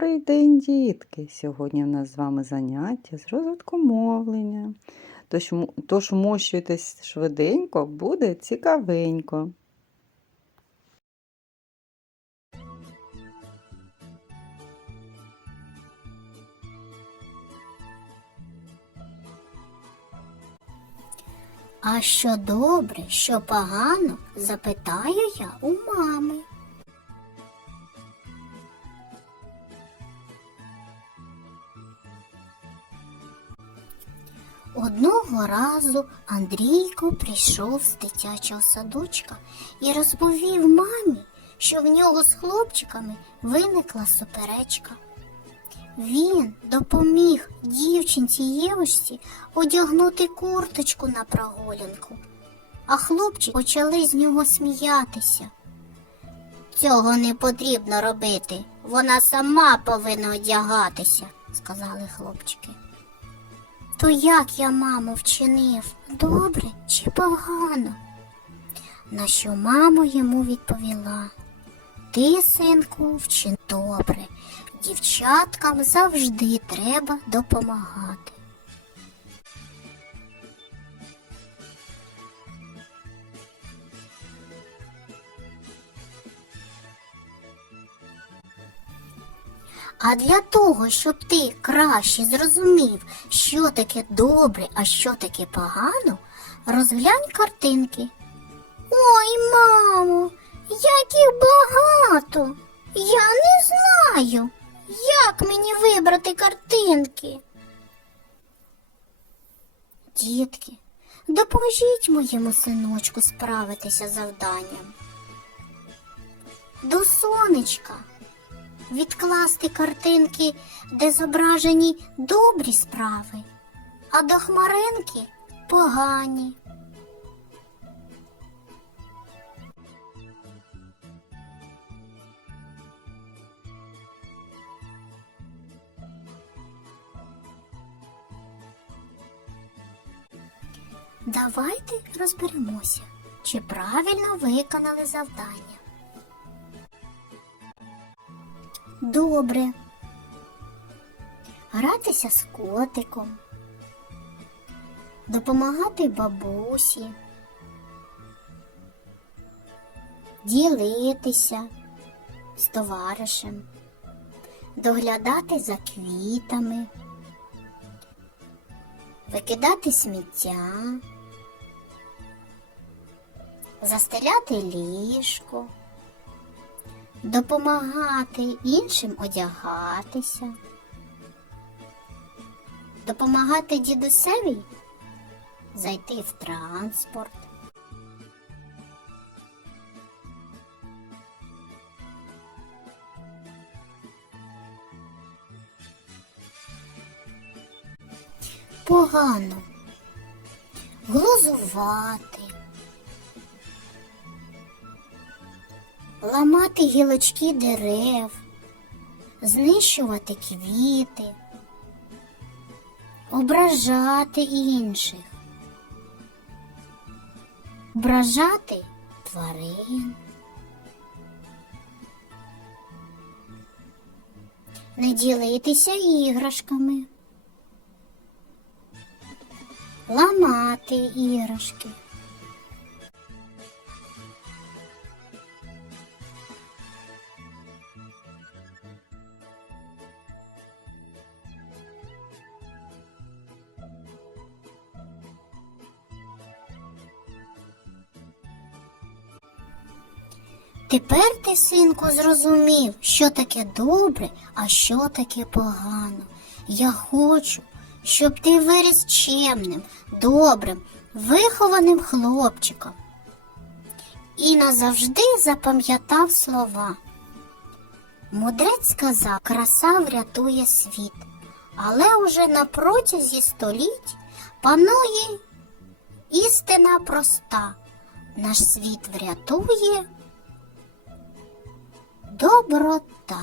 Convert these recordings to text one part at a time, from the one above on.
Добрий день, дітки! Сьогодні у нас з вами заняття з розвитку мовлення. Тож, тож мощуйтесь швиденько, буде цікавенько. А що добре, що погано, запитаю я у мами. Одного разу Андрійко прийшов з дитячого садочка і розповів мамі, що в нього з хлопчиками виникла суперечка. Він допоміг дівчинці Євочці одягнути курточку на прогулянку, а хлопці почали з нього сміятися. Цього не потрібно робити, вона сама повинна одягатися, сказали хлопчики. То як я, маму вчинив добре чи погано? На що мама йому відповіла? Ти, синку, вчин добре, дівчаткам завжди треба допомагати. А для того, щоб ти краще зрозумів, що таке добре, а що таке погано, розглянь картинки. Ой, мамо, як їх багато. Я не знаю, як мені вибрати картинки. Дітки, допоможіть моєму синочку справитися завданням. До сонечка відкласти картинки, де зображені добрі справи, а до хмаринки погані. Давайте розберемося, чи правильно виконали завдання. Добре. Гратися з котиком, допомагати бабусі, ділитися з товаришем, доглядати за квітами, викидати сміття, застеляти ліжко допомагати іншим одягатися, допомагати дідусеві зайти в транспорт. Погано глузувати. ламати гілочки дерев, знищувати квіти, ображати інших, ображати тварин. Не ділитися іграшками, ламати іграшки. Тепер ти, синку, зрозумів, що таке добре, а що таке погано. Я хочу, щоб ти виріс чемним, добрим, вихованим хлопчиком. І назавжди запам'ятав слова. Мудрець сказав, краса врятує світ, але уже на протязі століть панує істина проста, наш світ врятує ворота.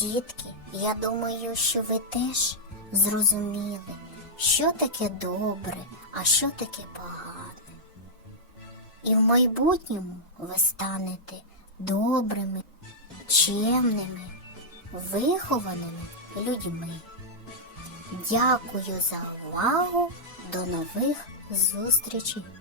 Дітки, я думаю, що ви теж зрозуміли, що таке добре, а що таке погане. І в майбутньому ви станете добрими, чемними, вихованими людьми. Дякую за увагу, до нових зустрічей!